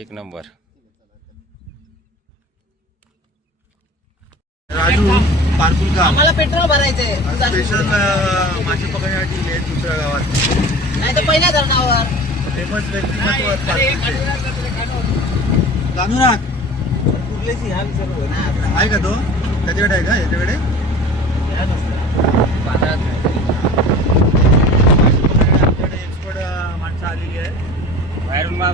एक नंबर. राजू पारकुलकर आम्हाला petrol भरायचंय. Special मासे पकडण्यासाठी दुसऱ्या गावात. नाही तर पहिल्या धरणावर फेमस व्यक्तिमत्व कुर्लेची हा ना आहे का तो? त्याच्याकडे आहे का? याच्याकडे?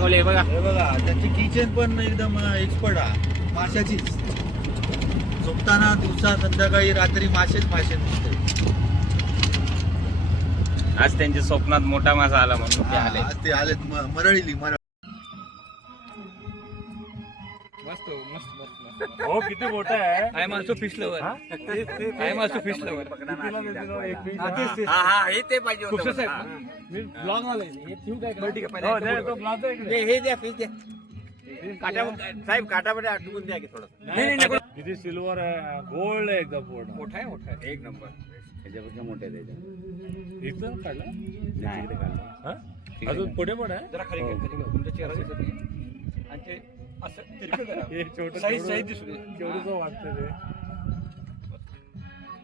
मागवले बघा. हे बघा त्यांची किचन पण एकदम एक्सपर्ट आहे माशाचीच. झोपताना दिवसा संध्याकाळी रात्री मासेच मासे आज त्यांच्या स्वप्नात मोठा मासा आला म्हणून ते आले. हा, ते आलेत म- मरळीली मरळ हो किती मोठा आहे. I am also fish lover. I am also fish lover. piece? हे ते पाहिजे होतं. साहेब. मी ब्लॉग हे ठेवू काय बरं, ठीक आहे, हो, पहिला दे, तो ब्लॉग दे इकडे. हे द्या फिश द्या. काटा साहेब काटामध्ये अटकून द्या की थोडं नाही नाही किती सिल्वर आहे? गोल्ड आहे एकदम पूर्ण. मोठा आहे मोठा आहे. एक नंबर. त्याच्यापेक्षा मोठे इथं काढला? नाही हा? अजून पुढे पण आहे? जरा खाली घ्या खाली घ्या. तुमचा चेहरा दिसत नाही. असं तिरकं करा. हे छोटं साईज साईज दिसू दे. केवढं वाटतं ते.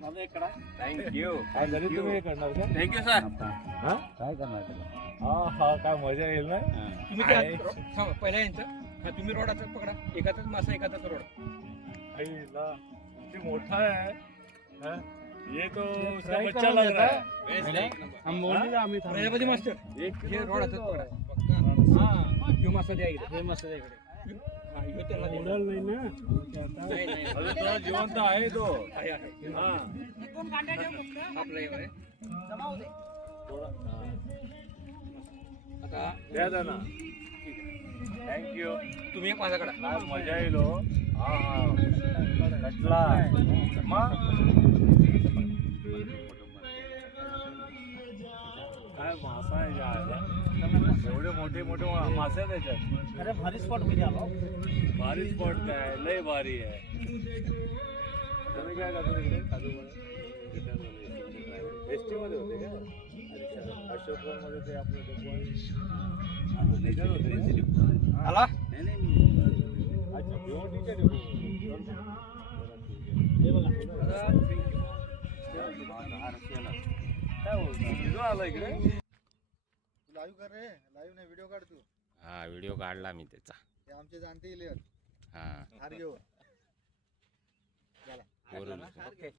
थँक्यू काय घरी तुम्ही हे करणार का? थँक्यू सर हा? काय करणार हा हा काय मजा येईल ना? तुम्ही त्या थांबा, पहिल्या यांचं. हा तुम्ही रोडाचा पकडा. एकाचाच मासा एकाचाच रोड. आईला किती मोठा आहे. हा? ये तो उसका बच्चा लग रहा है हम बोल आम्ही प्रजापती मास्टर एक हे रोडाचाच पकडा. हा ह्यो मासा द्या इकडे. हे मासा द्या इकडे. हा, ह्यो त्याला द्या. नाही नाही अजून थोडा जिवंत आहे तो आहे, आहे. हा आपलं हे आहे. थोडा आता द्या त्यांना थँक्यू तुम्ही एक माझ्याकडे काय मजा येईल हो हा हा कटला काय मासा आहे या आयला. एवढे मोठे मोठे मासे आहेत त्याच्यात अरे भारी स्पॉट मध्ये आलो भारी स्पॉट काय? लय भारी आहे. तुम्ही काय करता तिकडे? एस टी होते का? अच्छा ते आपलं होते? आला? अच्छा भिवंडीच्या डेपोमध्ये. हे बघा. काय बोलता? आला इकडे? लाईव्ह कर रे. लाईव्ह नाही व्हिडिओ काढ तू. हा व्हिडिओ काढला मी त्याचा. ते आमचे जाणते इले हा. हार घेऊन वरून ओके